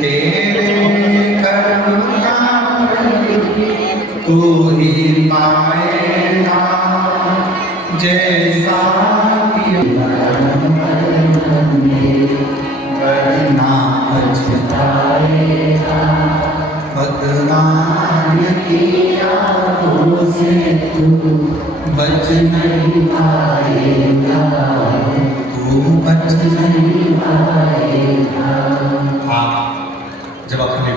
तेरे करुणा तू ही पाएगा जैसा करना पछताएगा भगवान की आंखों से तू बच नहीं पाएगा तू बच नहीं पाएगा। आप जब अपने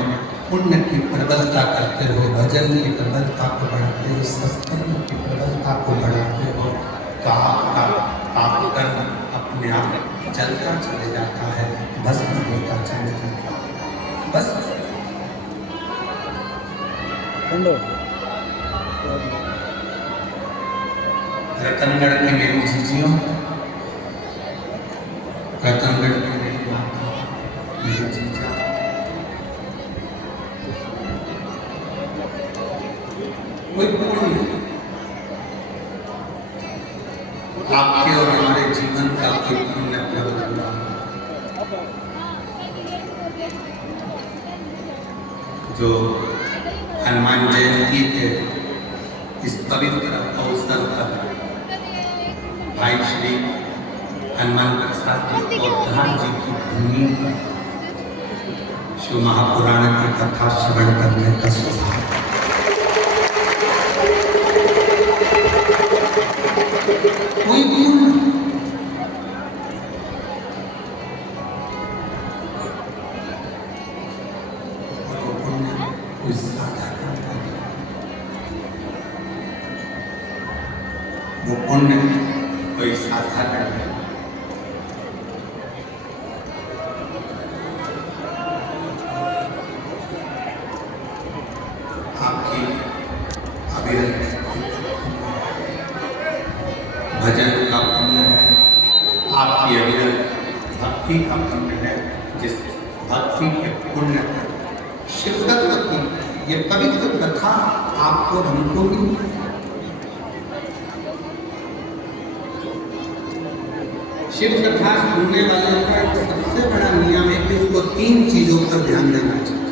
पुण्य की प्रबलता करते हो, भजन की प्रबलता को बढ़ाते हो, सत्संग की प्रबलता को बढ़ाते हो, तो आपका पाप कर्म अपने आप चलता चले जाता है, भस्म होता चले जाता है। बस रतनगढ़ की मेरी जीजियों, रतनगढ़ की मेरी माता, मेरी जीजा, कोई पुण्य आपके और हमारे जीवन का कोई पुण्य प्रबल हुआ, जो हनुमान जयंती के इस पवित्र अवसर पर भाई श्री हनुमान प्रसाद जी और धाम जी की भूमि पर शिव महापुराण की कथा श्रवण करने का सौभाग्य। कोई पुण्य वो पुण्य कोई साधारण है। आपकी अविरत भजन का पुण्य है, आपकी अविरत भक्ति का पुण्य है, जिस भक्ति के पुण्य शिवदत्त की ये पवित्र कथा आपको हमको भी शिव कथा सुनने वाले का सबसे बड़ा नियम है कि उसको 3 चीजों पर ध्यान देना चाहिए।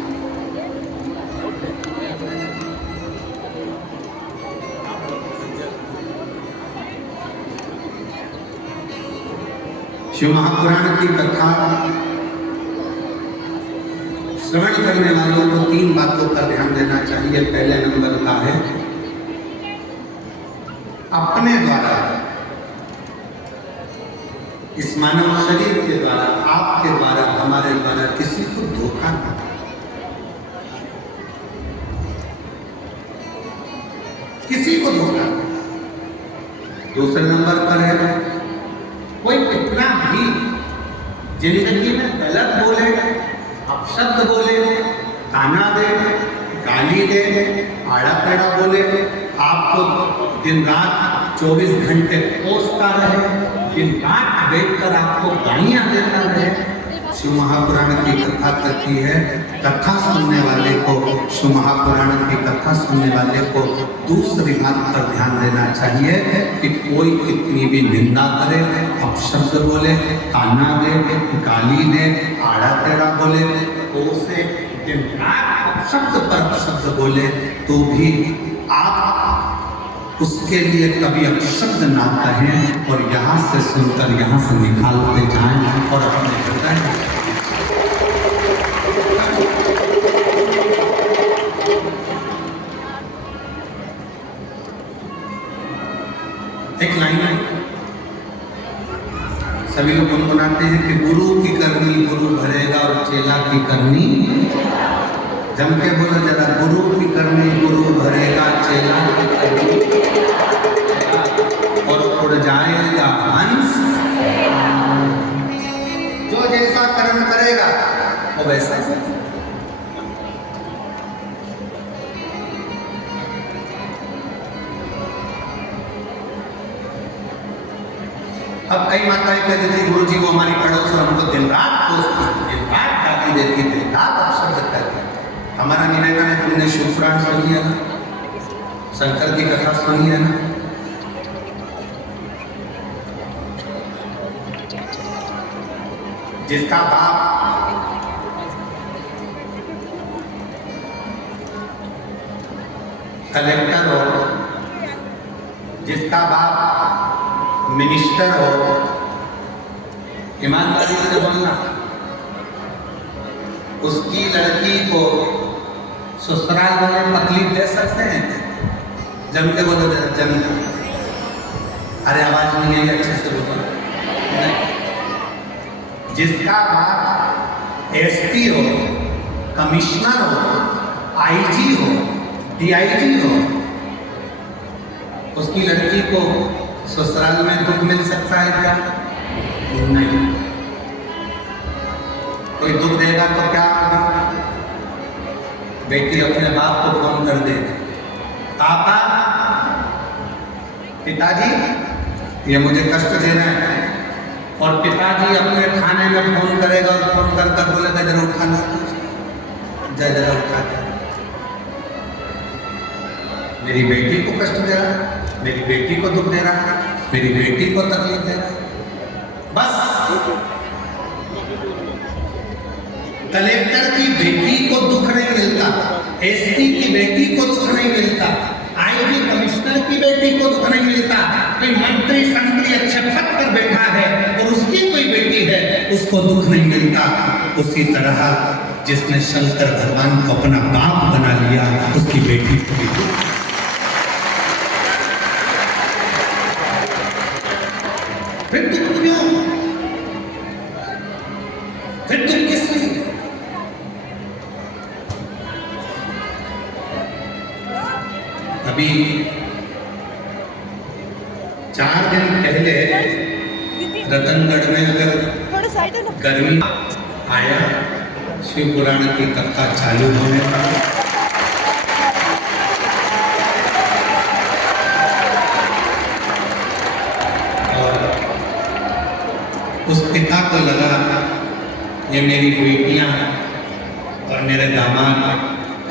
शिव महापुराण की कथा श्रवण करने वालों को 3 बातों पर ध्यान देना चाहिए। पहले नंबर का है अपने द्वारा, इस मानव शरीर के द्वारा, आपके द्वारा, हमारे द्वारा किसी को धोखा न, किसी को धोखा। दूसरे नंबर पर है कोई कितना भी जिंदगी में गलत बोले, अपशब्द बोले, ताना दे, गाली दे, आड़ा टेढ़ा बोले, आपको दिन रात 24 घंटे कोसता रहे, दिन रात बैठकर आपको गालियां देता रहे। शिव महापुराण की कथा कहती है, कथा सुनने वाले को, शिव महापुराण की कथा सुनने वाले को दूसरी बात पर ध्यान देना चाहिए कि कोई कितनी भी निंदा करे, अपशब्द बोले, ताना दे, गाली दे, आड़ा टेढ़ा बोले, कोसे, दिन रात अपशब्द पर अपशब्द बोले, तो भी आप उसके लिए कभी अपशब्द ना कहें और यहाँ से सुनकर यहाँ से निकालते जाएं और अपने हृदय एक लाइन है, सभी लोग गुनगुनाते हैं कि गुरु की करनी गुरु भरेगा और चेला की करनी, जम के बोलो जरा, गुरु की करनी गुरु भरेगा, चेला की करनी और उड़ जाएगा हंस। जो जैसा कर्म करेगा वो वैसा ही। अब कई माताएं कह देती गुरु जी वो हमारी पड़ोस और हमको दिन रात कोसती, दिन रात गाली देती, दिन रात अपशब्द करती। हमारा निवेदन है, तुमने शिवपुराण सुनी है ना, शंकर की कथा सुनी है ना, जिसका बाप कलेक्टर हो, जिसका बाप मिनिस्टर हो, ईमानदारी से बोलना, उसकी लड़की को ससुराल वाले तकलीफ दे सकते हैं? जम के बोलो, जम के। अरे आवाज नहीं आई, अच्छे से बोलो। जिसका बाप एसपी हो, कमिश्नर हो, आईजी हो, डीआईजी हो, उसकी लड़की को ससुराल में दुख मिल सकता है क्या? नहीं। कोई दुख देगा तो क्या होगा? बेटी अपने बाप को फोन कर दे, पापा, पिताजी ये मुझे कष्ट दे रहे हैं, और पिताजी अपने थाने में फोन करेगा और फोन कर कर बोलेगा जरा उठाना, जरा उठा, मेरी बेटी को कष्ट दे रहा है, मेरी बेटी को दुख दे रहा है, मेरी बेटी को तकलीफ दे रहा है। बस कलेक्टर की बेटी को दुख नहीं मिलता, एसपी की बेटी को दुख नहीं मिलता, आईजी कमिश्नर की बेटी को दुख नहीं मिलता, कोई मंत्री संतरी अच्छे पद पर बैठा है और उसकी कोई बेटी है उसको दुख नहीं मिलता। उसी तरह जिसने शंकर भगवान को अपना बाप बना लिया उसकी बेटी को भी दुख। फिर दुख क्यों? फिर दुख किस लिए? अभी 4 दिन पहले रतनगढ़ में अगर गर्मी आया, शिव पुराण की कथा चालू होने और उस पिता को लगा ये मेरी बेटियां और मेरे दामाद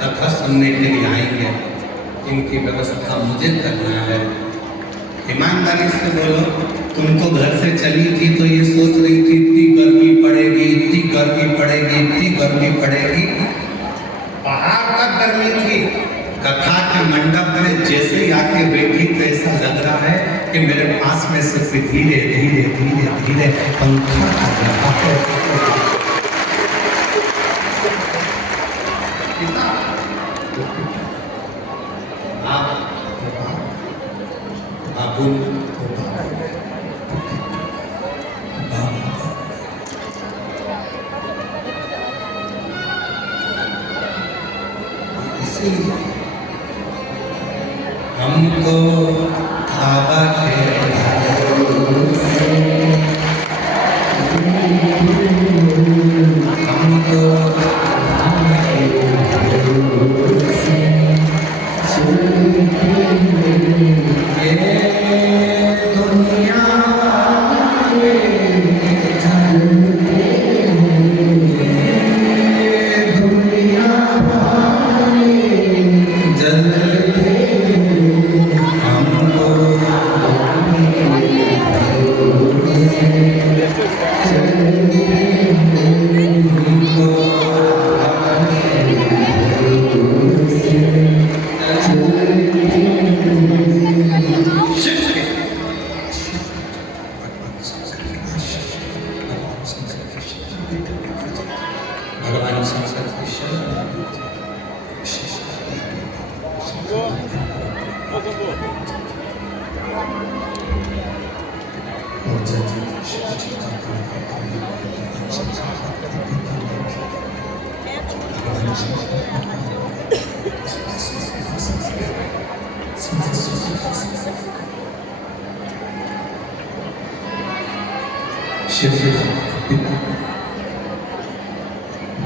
कथा सुनने के लिए आएंगे, इनकी व्यवस्था मुझे करना है। ईमानदारी से बोलो, तुम तो घर से चली थी तो ये सोच रही थी इतनी गर्मी पड़ेगी, इतनी गर्मी पड़ेगी, इतनी गर्मी पड़ेगी, पहाड़ तक गर्मी थी। कथा के मंडप में जैसे ही आके बैठी तो ऐसा लग रहा है कि मेरे पास में से धीरे धीरे धीरे धीरे पंखा चल रहा है। बाबू हमको बाबा के हमको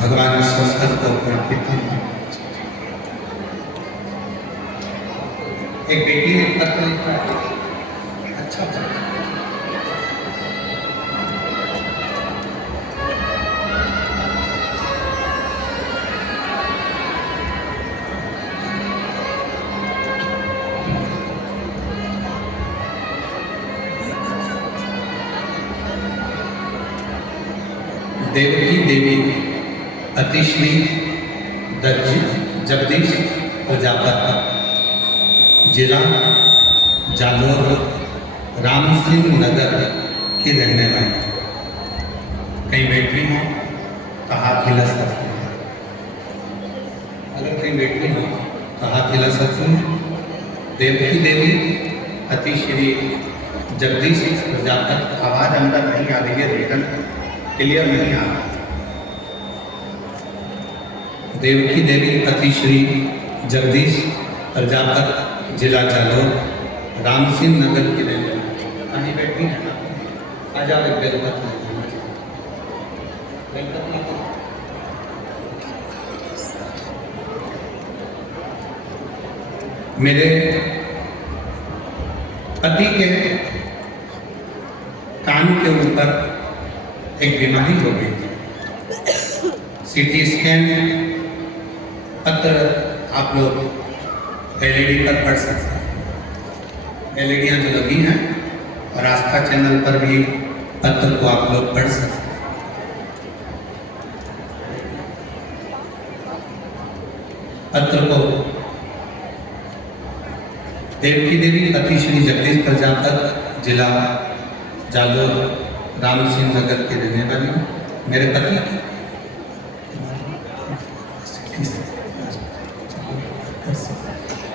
भगवान शंकर को अपना पिता एक बेटी ने पत्र लिखा, अच्छा की देवी अतिश्री जगदीश प्रजापति, जिला जालोर राम सिंह नगर की रहने वाली। कहीं बेटी हो तो हाथ हिला सकते हैं, अगर कहीं बेटी हो तो हाथ हिला सकते हैं। देवकी देवी अतिश्री जगदीश प्रजापति। आवाज अंदर नहीं आ रही है, रिटर्न क्लियर नहीं आ रहा। देवकी देवी अतिश्री जगदीश प्रजापति, जिला जालोर राम सिंह नगर की रहने वाली। कहीं बैठी है ना, आज आप एक बेलपत मेरे पति के कान के ऊपर एक बीमारी हो गई थी। सीटी स्कैन पत्र आप लोग एलईडी पर पढ़ सकते हैं। एलईडियाँ जो लगी हैं और आस्था चैनल पर भी पत्र को आप लोग पढ़ सकते हैं। पत्र को देवकी देवी अतिश्री जगदीश प्रजापति, जिला जालोर राम सिंह नगर के रहने वाली।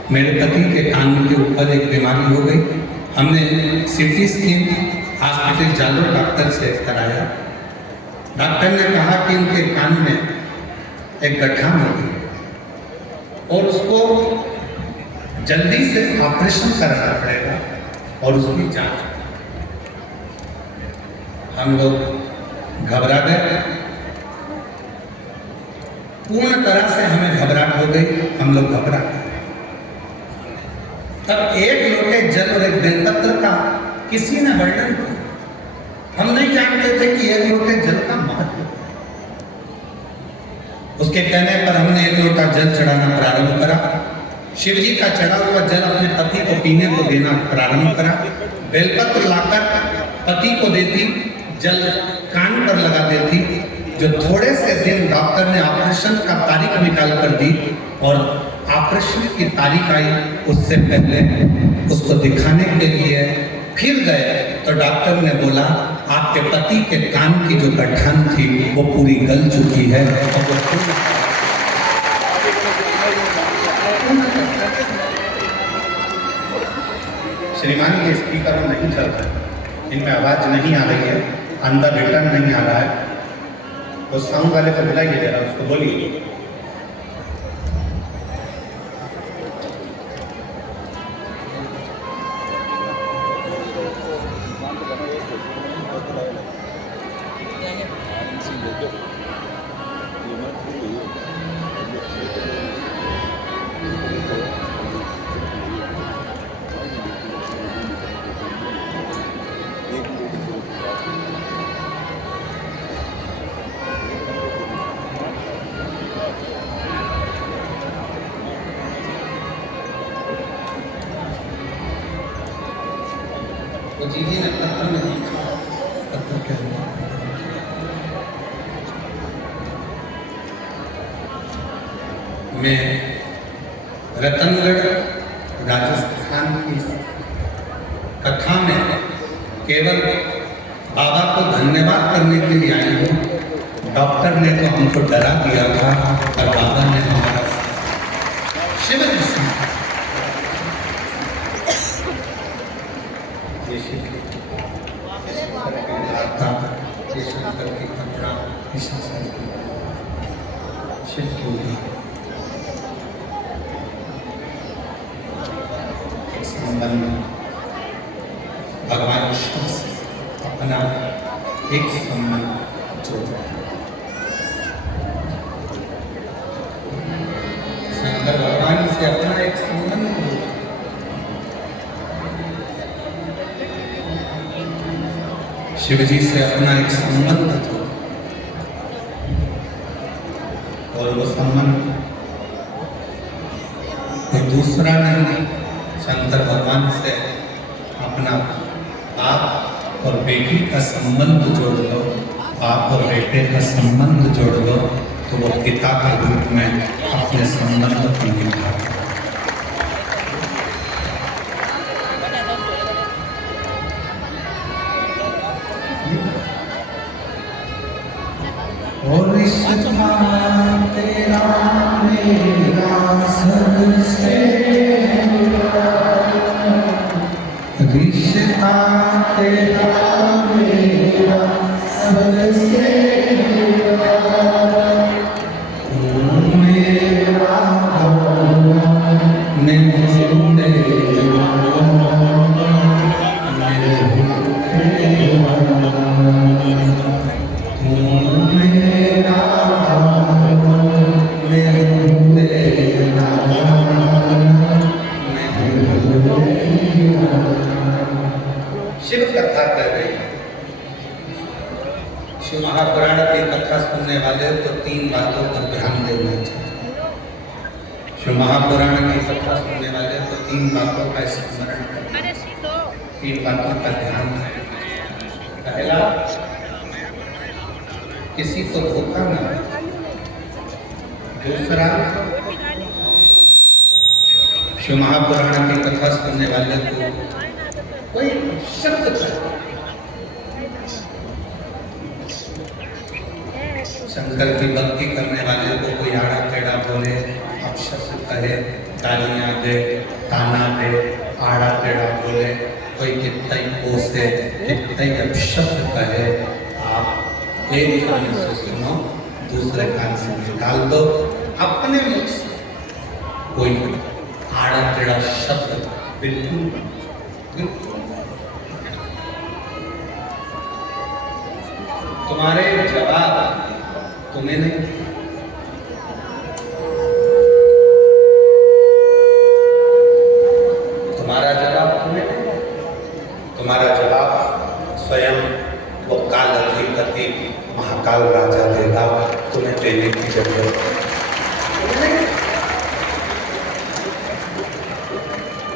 मेरे पति के कान के ऊपर एक बीमारी हो गई। हमने CT scan hospital Jalore doctor से कराया। डॉक्टर ने कहा कि इनके कान में एक गड्ढा हो गई और उसको जल्दी से ऑपरेशन कराना पड़ेगा और उसकी जांच। हम लोग घबरा गए, पूर्ण तरह से हमें घबराहट हो गई। हम लोग घबरा गए। तब एक लोटे जल और एक बेलपत्र का किसी ने वर्णन किया। हम नहीं जानते थे कि एक लोटे जल का महत्व। उसके कहने पर हमने एक लोटा जल चढ़ाना प्रारंभ करा। शिव जी का चढ़ा हुआ जल अपने पति को पीने को देना प्रारंभ करा। बेलपत्र लाकर पति को देती, जल कान पर लगा देती। जो थोड़े से दिन डॉक्टर ने ऑपरेशन का तारीख निकाल कर दी और ऑपरेशन की तारीख आई, उससे पहले उसको दिखाने के लिए फिर गए तो डॉक्टर ने बोला आपके पति के कान की जो गठन थी वो पूरी गल चुकी है और वो श्रीमान के स्पीकर नहीं चल रहा है, इनमें आवाज नहीं आ रही है, अंदर रिटर्न नहीं आ रहा है। वो साउंड वाले को बुलाइए जरा, उसको बोलिए। तो जी ने पत्र में लिखा, पत्र के मैं रतनगढ़ राजस्थान की कथा में केवल बाबा को धन्यवाद करने के लिए आई हूँ। डॉक्टर ने तो हमको डरा दिया था और बाबा ने हमारा शिव संबंध भगवान शिव से अपना एक संबंध जोड़ा। शंकर भगवान से अपना एक संबंध जोड़ा। शिव जी से अपना एक संबंध जोड़ा और वो संबंध कोई दूसरा नहीं, शंकर भगवान से अपना बाप और बेटी का संबंध जोड़ लो बाप और बेटे का संबंध जोड़ दो तो वो पिता के रूप में अपने संबंध को निभाते। और रिश्ता तेरा मेरा सबसे, रिश्ता तेरा मेरा सबसे मेरा शिव कथा कर रहे हैं। शिव महापुराण की कथा सुनने वाले को 3 बातों पर ध्यान देना चाहिए। शिव महापुराण की कथा सुनने वाले को 3 बातों का स्मरण करना, 3 बातों का ध्यान रखना। पहला, किसी को धोखा न देना। दूसरा, शिव महापुराण की कथा सुनने वाले को कोई शब्द शंकर की भक्ति करने वाले को कोई आड़ा टेढ़ा बोले, अपशब्द कहे, गालियां दे, ताना दे, आड़ा टेढ़ा बोले, कोई कितना ही कोसे, कितना ही अपशब्द कहे, आप एक कान से सुनो, दूसरे कान से निकाल दो। अपने मुख से कोई आड़ा टेढ़ा शब्द बिल्कुल बिल्कुल। तुम्हारे जवाब तुम्हें नहीं, तुम्हारा जवाब तुम्हें नहीं, तुम्हारा जवाब स्वयं वो काल अधिपति महाकाल राजा देगा। तुम्हें देने की जरूरत नहीं।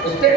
उसके